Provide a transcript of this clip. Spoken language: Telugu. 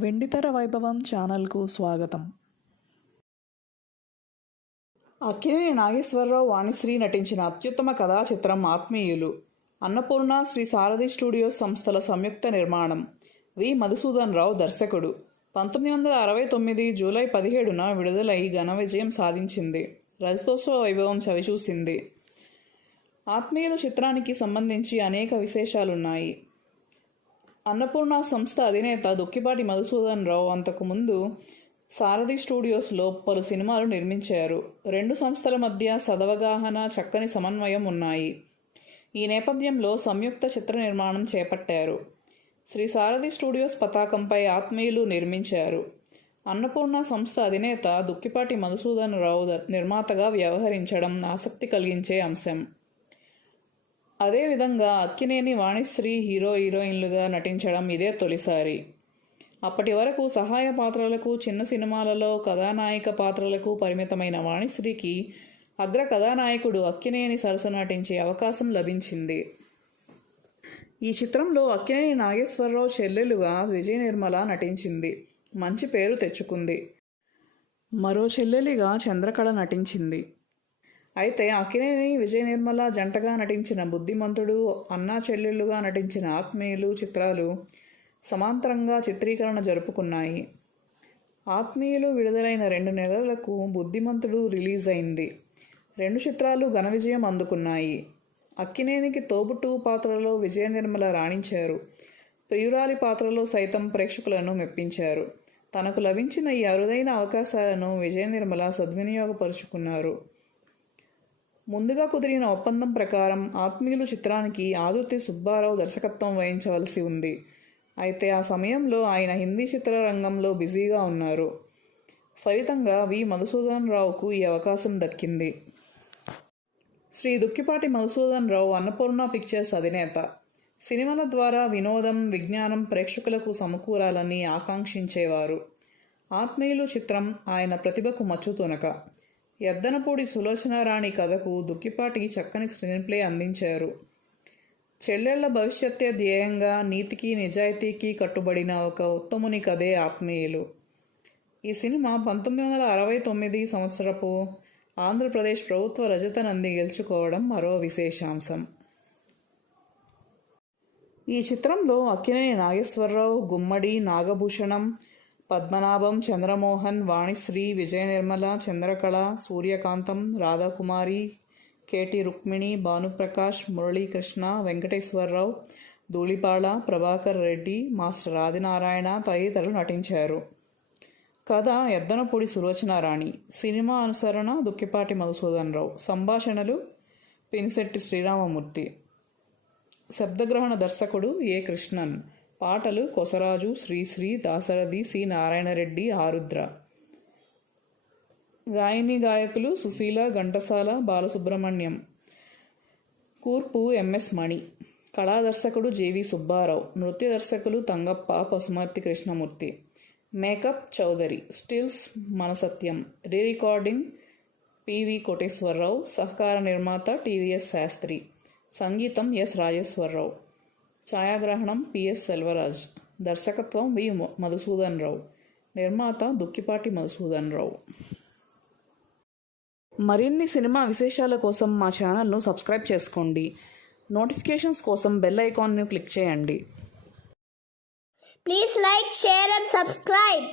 వెండితెర వైభవం ఛానల్కు స్వాగతం. అక్కినేని నాగేశ్వరరావు, వాణిశ్రీ నటించిన అత్యుత్తమ కథా చిత్రం ఆత్మీయులు. అన్నపూర్ణ, శ్రీ సారథి స్టూడియోస్ సంస్థల సంయుక్త నిర్మాణం. వి. మధుసూదన్ రావు దర్శకుడు. 1969 జూలై 17న విడుదలై ఘన విజయం సాధించింది. రజతోత్సవ వైభవం చవిచూసింది. ఆత్మీయులు చిత్రానికి సంబంధించి అనేక విశేషాలున్నాయి. అన్నపూర్ణ సంస్థ అధినేత దుక్కిపాటి మధుసూదన్ రావు అంతకుముందు సారథి స్టూడియోస్లో పలు సినిమాలు నిర్మించారు. రెండు సంస్థల మధ్య సదవగాహన, చక్కని సమన్వయం ఉన్నాయి. ఈ నేపథ్యంలో సంయుక్త చిత్ర నిర్మాణం చేపట్టారు. శ్రీ సారథి స్టూడియోస్ పతాకంపై ఆత్మీయులు నిర్మించారు. అన్నపూర్ణ సంస్థ అధినేత దుక్కిపాటి మధుసూదన్ రావు నిర్మాతగా వ్యవహరించడం ఆసక్తి కలిగించే అంశం. అదేవిధంగా అక్కినేని, వాణిశ్రీ హీరోయిన్లుగా నటించడం ఇదే తొలిసారి. అప్పటి వరకు సహాయ పాత్రలకు, చిన్న సినిమాలలో కథానాయిక పాత్రలకు పరిమితమైన వాణిశ్రీకి అగ్ర కథానాయకుడు అక్కినేని సరసన నటించే అవకాశం లభించింది. ఈ చిత్రంలో అక్కినేని నాగేశ్వరరావు చెల్లెలుగా విజయ నిర్మల నటించింది. మంచి పేరు తెచ్చుకుంది. మరో చెల్లెలిగా చంద్రకళ నటించింది. అయితే అక్కినేని, విజయ నిర్మల జంటగా నటించిన బుద్ధిమంతుడు, అన్నా చెల్లెళ్ళుగా నటించిన ఆత్మీయులు చిత్రాలు సమాంతరంగా చిత్రీకరణ జరుపుకున్నాయి. ఆత్మీయులు విడుదలైన 2 నెలలకు బుద్ధిమంతుడు రిలీజ్ అయింది. 2 చిత్రాలు ఘన విజయం అందుకున్నాయి. అక్కినేనికి తోబుట్టువు పాత్రలో విజయ నిర్మల రాణించారు. ప్రియురాలి పాత్రలో సైతం ప్రేక్షకులను మెప్పించారు. తనకు లభించిన ఈ అరుదైన అవకాశాలను విజయ నిర్మల సద్వినియోగపరుచుకున్నారు. ముందుగా కుదిరిన ఒప్పందం ప్రకారం ఆత్మీయులు చిత్రానికి ఆదుర్తి సుబ్బారావు దర్శకత్వం వహించవలసి ఉంది. అయితే ఆ సమయంలో ఆయన హిందీ చిత్రరంగంలో బిజీగా ఉన్నారు. ఫలితంగా వి. మధుసూదన్ రావుకు ఈ అవకాశం దక్కింది. శ్రీ దుక్కిపాటి మధుసూదన్ రావు అన్నపూర్ణ పిక్చర్స్ అధినేత. సినిమాల ద్వారా వినోదం, విజ్ఞానం ప్రేక్షకులకు సమకూరాలని ఆకాంక్షించేవారు. ఆత్మీయులు చిత్రం ఆయన ప్రతిభకు మచ్చుతునక. ఎద్దనపూడి సులోచనారాణి కథకు దుక్కిపాటి చక్కని స్క్రీన్ ప్లే అందించారు. చెల్లెళ్ల భవిష్యత్తే ధ్యేయంగా నీతికి, నిజాయితీకి కట్టుబడిన ఒక ఉత్తముని కథే ఆత్మీయులు. ఈ సినిమా 1969 సంవత్సరపు ఆంధ్రప్రదేశ్ ప్రభుత్వ రజత నంది గెలుచుకోవడం మరో విశేషాంశం. ఈ చిత్రంలో అక్కినేని నాగేశ్వరరావు, గుమ్మడి, నాగభూషణం, పద్మనాభం, చంద్రమోహన్, వాణిశ్రీ, విజయ నిర్మల, చంద్రకళ, సూర్యకాంతం, రాధాకుమారి, కేటి రుక్మిణి, భానుప్రకాష్, మురళీకృష్ణ, వెంకటేశ్వరరావు, ధూళిపాళ, ప్రభాకర్ రెడ్డి, మాస్టర్ ఆదినారాయణ తదితరులు నటించారు. కథ ఎద్దనపూడి సులోచనారాణి. సినిమా అనుసరణ దుక్కిపాటి మధుసూదన్ రావు. సంభాషణలు పినిశెట్టి శ్రీరామమూర్తి. శబ్దగ్రహణ దర్శకుడు ఏ. కృష్ణన్. పాటలు కొసరాజు, శ్రీశ్రీ, దాశరథి, సి. నారాయణరెడ్డి, ఆరుద్ర. గాయని గాయకులు సుశీల, ఘంటసాల, బాలసుబ్రహ్మణ్యం. కూర్పు ఎంఎస్ మణి. కళా దర్శకుడు జెవి సుబ్బారావు. నృత్య దర్శకులు Thangappa, Pasumarthi Krishnamurthy. Makeup Chowdary. Stills Manasatyam. Re recording PV Koteswararao. సహకార నిర్మాత టివిఎస్ శాస్త్రి. సంగీతం ఎస్ రాజేశ్వరరావు. ఛాయాగ్రహణం పిఎస్ సెల్వరాజ్. దర్శకత్వం వి. మధుసూదన్ రావు. నిర్మాత దుక్కిపాటి మధుసూదన్ రావు. మరిన్ని సినిమా విశేషాల కోసం మా ఛానల్ను సబ్స్క్రైబ్ చేసుకోండి. నోటిఫికేషన్స్ కోసం బెల్ ఐకాన్ను క్లిక్ చేయండి. Please like, share and subscribe.